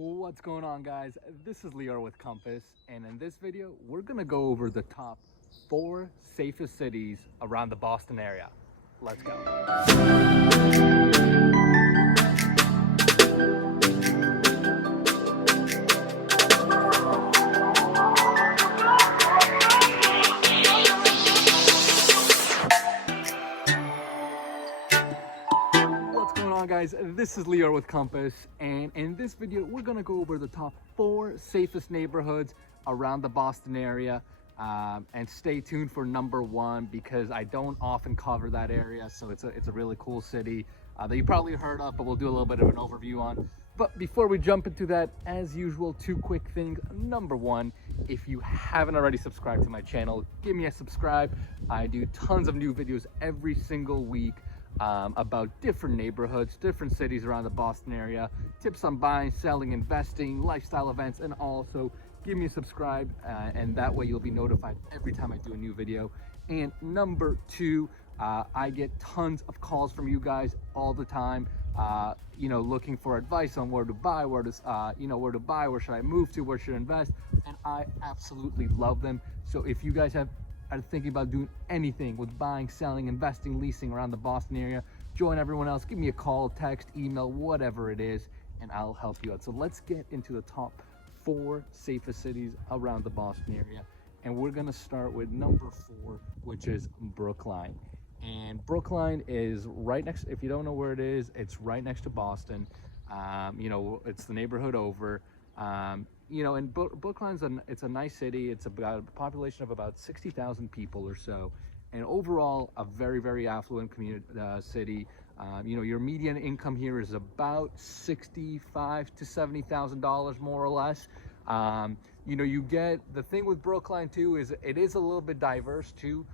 What's going on, guys? This is Lior with Compass, and in this video we're gonna go over the top 4 safest cities around the Boston area. Let's go. What's going on, guys? This is Lior with Compass, and in this video we're gonna go over the top 4 safest neighborhoods around the Boston area. And stay tuned for number 1 because I don't often cover that area, so it's a really cool city that you probably heard of, but we'll do a little bit of an overview on. But before we jump into that, as usual, 2 quick things. Number 1, if you haven't already subscribed to my channel, give me a subscribe. I do tons of new videos every single week about different neighborhoods, different cities around the Boston area, tips on buying, selling, investing, lifestyle events, and also give me a subscribe, and that way you'll be notified every time I do a new video. And number 2, I get tons of calls from you guys all the time, looking for advice on where to buy, where should I move to, where should I invest, and I absolutely love them. So if you guys are thinking about doing anything with buying, selling, investing, leasing around the Boston area, join everyone else, give me a call, text, email, whatever it is, and I'll help you out. So let's get into the top 4 safest cities around the Boston area, and we're gonna start with number 4, which is Brookline. And Brookline is right next, if you don't know where it is, it's right next to Boston. It's the neighborhood over. And Brookline's it's a nice city. It's about a population of about 60,000 people or so, and overall a very, very affluent community city. Your median income here is about $65,000 to $70,000, more or less. You get, the thing with Brookline too is it is a little bit diverse too.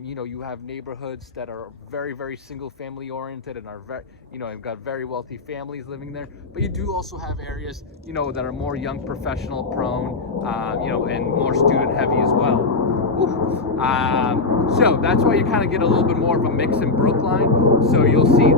You have neighborhoods that are very, very single family oriented and are very, you've got very wealthy families living there, but you do also have areas, that are more young professional prone, and more student heavy as well. So that's why you kind of get a little bit more of a mix in Brookline. So you'll see,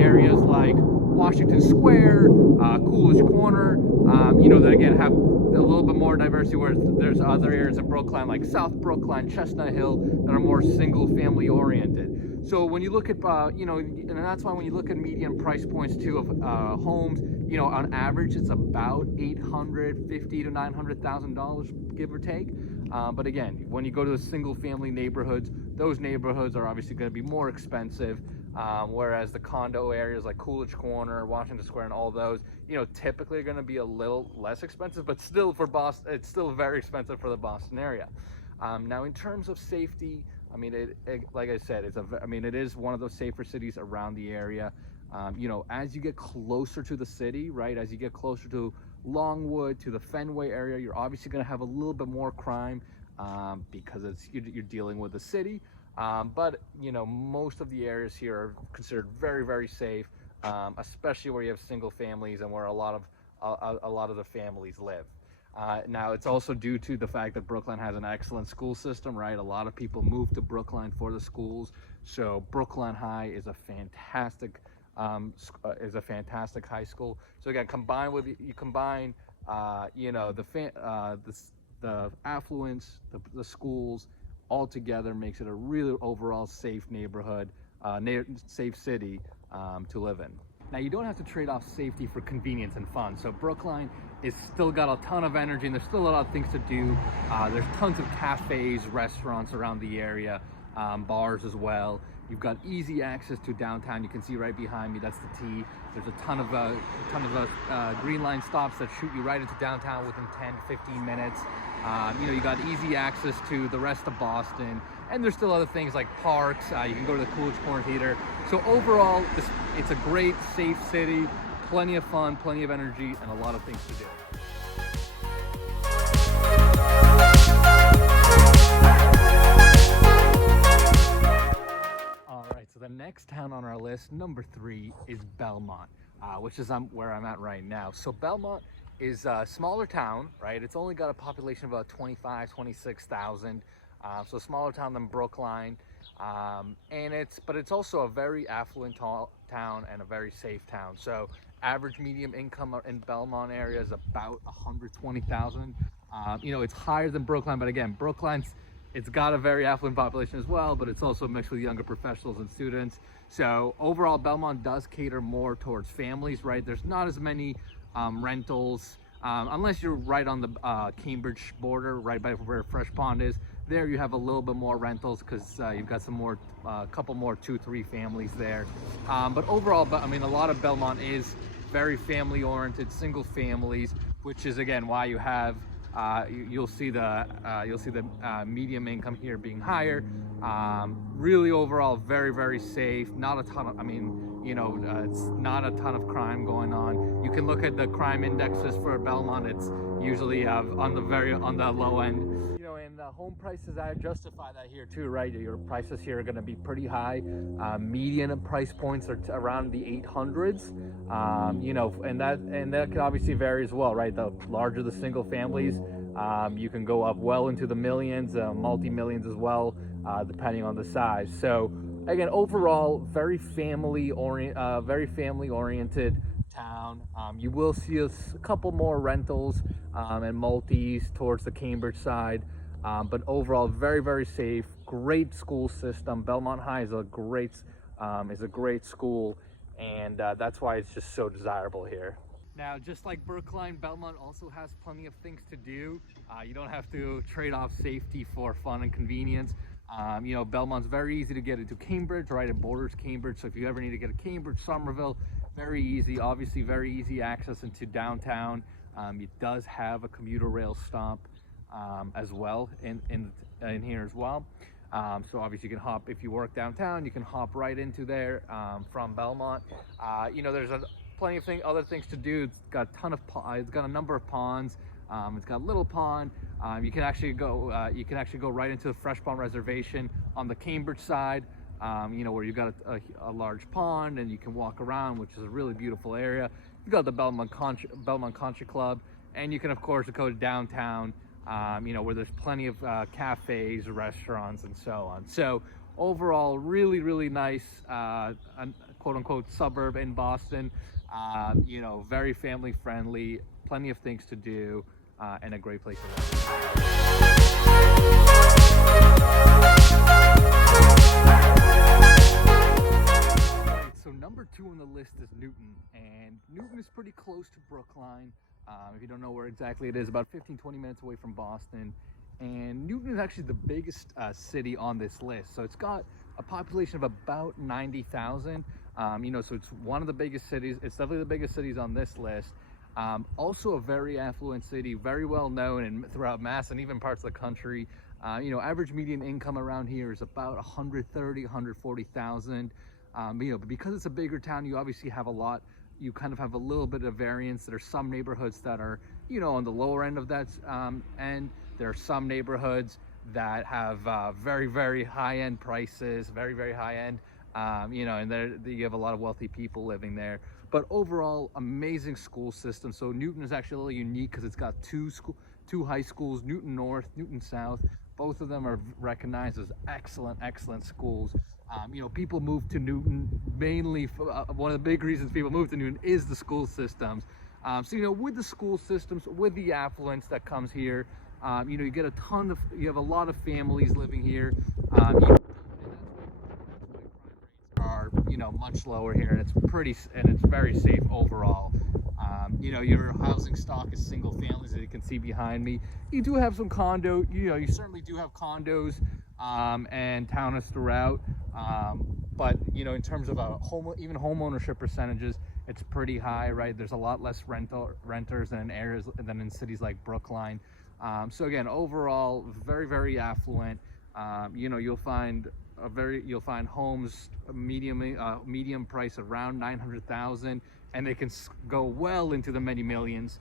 areas like Washington Square, Coolidge Corner, that again have a little bit more diversity, where there's other areas of Brookline like South Brookline, Chestnut Hill, that are more single family oriented. So when you look at, and that's why when you look at median price points too of homes, on average it's about $850,000 to $900,000, give or take. But again, when you go to the single family neighborhoods, those neighborhoods are obviously going to be more expensive. Whereas the condo areas like Coolidge Corner, Washington Square, and all those, typically are going to be a little less expensive, but still for Boston, it's still very expensive for the Boston area. Now, in terms of safety, like I said, it is one of those safer cities around the area. As you get closer to the city, right, as you get closer to Longwood, to the Fenway area, you're obviously going to have a little bit more crime because you're dealing with the city. But most of the areas here are considered very, very safe, especially where you have single families and where a lot of the families live. Now, it's also due to the fact that Brookline has an excellent school system, right? A lot of people move to Brookline for the schools, so Brookline High is a fantastic high school. So again, the affluence, the schools, all together makes it a really overall safe neighborhood, safe city to live in. Now, you don't have to trade off safety for convenience and fun. So Brookline is still got a ton of energy, and there's still a lot of things to do. There's tons of cafes, restaurants around the area, bars as well. You've got easy access to downtown. You can see right behind me, that's the T. There's a ton of green line stops that shoot you right into downtown within 10 to 15 minutes. You got easy access to the rest of Boston, and there's still other things like parks. You can go to the Coolidge Corner Theater. So overall, it's a great, safe city, plenty of fun, plenty of energy, and a lot of things to do. So the next town on our list, number 3, is Belmont, which is where I'm at right now. So Belmont is a smaller town, right? It's only got a population of about 26,000. So a smaller town than Brookline. But it's also a very affluent town and a very safe town. So Average medium income in Belmont area is about 120,000. You know, it's higher than Brookline, but again, it's got a very affluent population as well, but it's also mixed with younger professionals and students. So overall, Belmont does cater more towards families, right? There's not as many rentals, unless you're right on the Cambridge border, right by where Fresh Pond is. There you have a little bit more rentals because you've got some more, couple more 2-3 families there. But overall, I mean, a lot of Belmont is very family oriented, single families, which is again why you have you'll see the medium income here being higher. Really overall very safe. Not a ton of, I mean, you know, it's not a ton of crime going on. You can look at the crime indexes for Belmont. It's usually on the low end. You know, and the home prices, I justify that here too, right? Your prices here are going to be pretty high. Median price points are around the 800s. You know, and that can obviously vary as well, right? The larger the single families, you can go up well into the millions, multi-millions as well, depending on the size. So again, overall, very family oriented town. You will see a couple more rentals and multis towards the Cambridge side, but overall very safe. Great school system. Belmont High is a great school, and that's why it's just so desirable here. Now, just like Brookline, Belmont also has plenty of things to do. You don't have to trade off safety for fun and convenience. You know, Belmont's very easy to get into Cambridge, right? It borders Cambridge, so if you ever need to get to Cambridge, Somerville, very easy. Obviously, very easy access into downtown. It does have a commuter rail stop as well in here as well. So obviously you can hop, if you work downtown, you can hop right into there from Belmont. You know, there's plenty of other things to do. It's got a number of ponds. It's got a little pond. You can actually go right into the Fresh Pond Reservation on the Cambridge side. You know, where you've got a large pond and you can walk around, which is a really beautiful area. You've got the Belmont Country Club, and you can of course go to downtown. You know, where there's plenty of cafes, restaurants, and so on. So overall, really nice, quote-unquote suburb in Boston. You know, very family friendly, plenty of things to do, and a great place to live. Right, so number 2 on the list is Newton, and Newton is pretty close to Brookline. If you don't know where exactly it is, about 15-20 minutes away from Boston. And Newton is actually the biggest city on this list. So it's got a population of about 90,000. You know, so it's one of the biggest cities. It's definitely the biggest cities on this list. Also a very affluent city, very well known throughout Mass and even parts of the country. You know, average median income around here is about 130,000, 140,000. You know, but because it's a bigger town, you obviously have you kind of have a little bit of variance. There are some neighborhoods that are, you know, on the lower end of that, and there are some neighborhoods that have very high-end prices, very high-end, you know, and you have a lot of wealthy people living there. But overall, amazing school system. So Newton is actually a little unique because it's got two high schools, Newton North, Newton South. Both of them are recognized as excellent schools. You know, people move to Newton mainly one of the big reasons people move to Newton is the school systems. So, you know, with the school systems, with the affluence that comes here, you know, you have a lot of families living here. Are, you know, much lower here, and it's very safe overall. You know, your housing stock is single families, as you can see behind me. You do have some you certainly do have condos and townhomes throughout, but you know, in terms of even home ownership percentages, it's pretty high, right? There's a lot less renters than in cities like Brookline. So again, overall, very affluent. You know, you'll find homes medium price around 900,000, and they can go well into the many millions,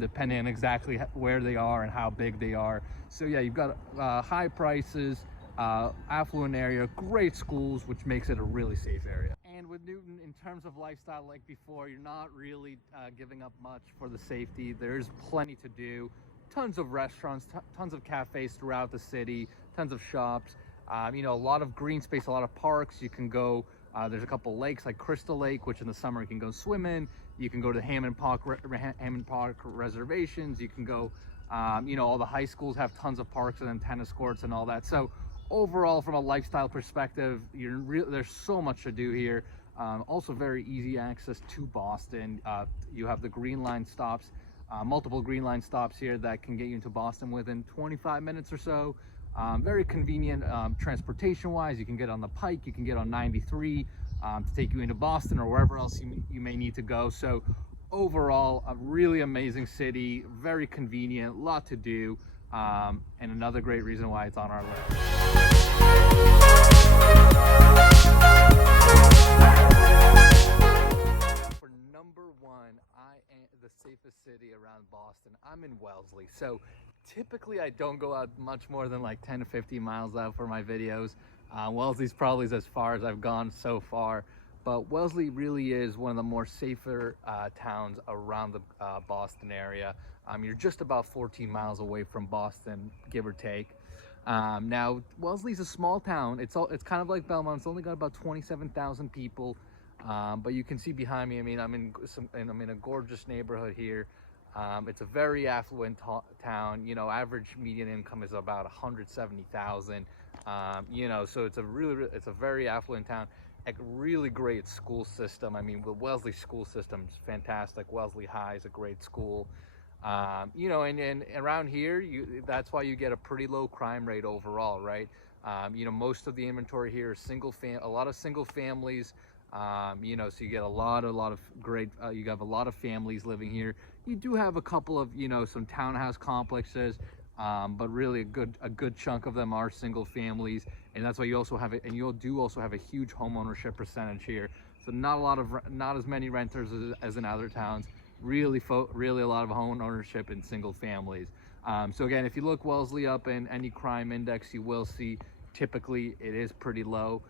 depending on exactly where they are and how big they are. So yeah, you've got high prices, affluent area, great schools, which makes it a really safe area. And with Newton, in terms of lifestyle, like before, you're not really giving up much for the safety. There's plenty to do, tons of restaurants, tons of cafes throughout the city, tons of shops. You know, a lot of green space, a lot of parks. You can go, there's a couple lakes like Crystal Lake, which in the summer you can go swim in. You can go to the Hammond Park reservations. You can go, you know, all the high schools have tons of parks and then tennis courts and all that. So overall, from a lifestyle perspective, there's so much to do here. Also very easy access to Boston. You have the Green Line stops, multiple Green Line stops here that can get you into Boston within 25 minutes or so. Very convenient transportation wise. You can get on the Pike, you can get on 93 to take you into Boston or wherever else you may need to go. So overall, a really amazing city, very convenient, lot to do, and another great reason why it's on our list. For number one, the safest city around Boston, I'm in Wellesley. So typically I don't go out much more than like 10 to 15 miles out for my videos. Wellesley's probably as far as I've gone so far, but Wellesley really is one of the more safer towns around the Boston area. You're just about 14 miles away from Boston, give or take. Now, Wellesley's a small town. It's kind of like Belmont. It's only got about 27,000 people. But you can see behind me, I mean, I'm in a gorgeous neighborhood here. It's a very affluent town. You know, average median income is about 170,000. You know, so it's a very affluent town. A really great school system. I mean, the Wellesley school system is fantastic. Wellesley High is a great school. You know, and around here, that's why you get a pretty low crime rate overall, right? You know, most of the inventory here is a lot of single families. You know, so you get a lot of great, you have a lot of families living here. You do have a couple of, you know, some townhouse complexes, but really a good chunk of them are single families. And that's why you also have it, and you do also have a huge home ownership percentage here. So not as many renters as in other towns. Really a lot of home ownership in single families. So again, if you look Wellesley up in any crime index, you will see typically it is pretty low.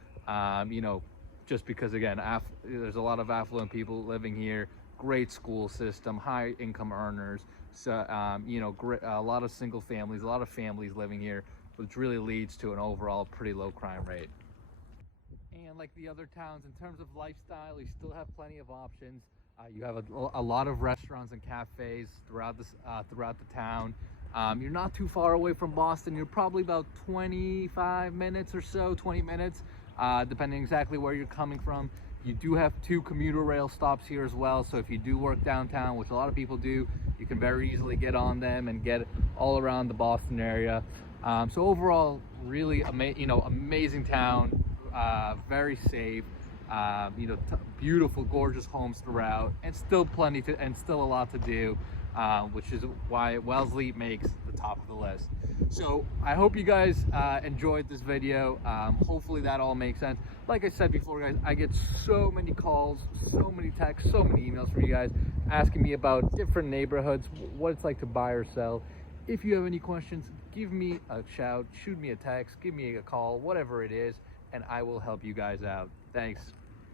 You know, just because again, there's a lot of affluent people living here, great school system, high income earners. So, you know, a lot of single families, a lot of families living here, which really leads to an overall pretty low crime rate. And like the other towns, in terms of lifestyle, you still have plenty of options. You have a lot of restaurants and cafes throughout the town. You're not too far away from Boston. You're probably about 25 minutes or so, 20 minutes, depending exactly where you're coming from. You do have 2 commuter rail stops here as well. So if you do work downtown, which a lot of people do, you can very easily get on them and get all around the Boston area. So overall, really amazing town, very safe. You know, beautiful, gorgeous homes throughout, and still a lot to do, which is why Wellesley makes the top of the list. So I hope you guys enjoyed this video. Hopefully that all makes sense. Like I said before, guys, I get so many calls, so many texts, so many emails from you guys asking me about different neighborhoods, what it's like to buy or sell. If you have any questions, give me a shout, shoot me a text, give me a call, whatever it is, and I will help you guys out. Thanks.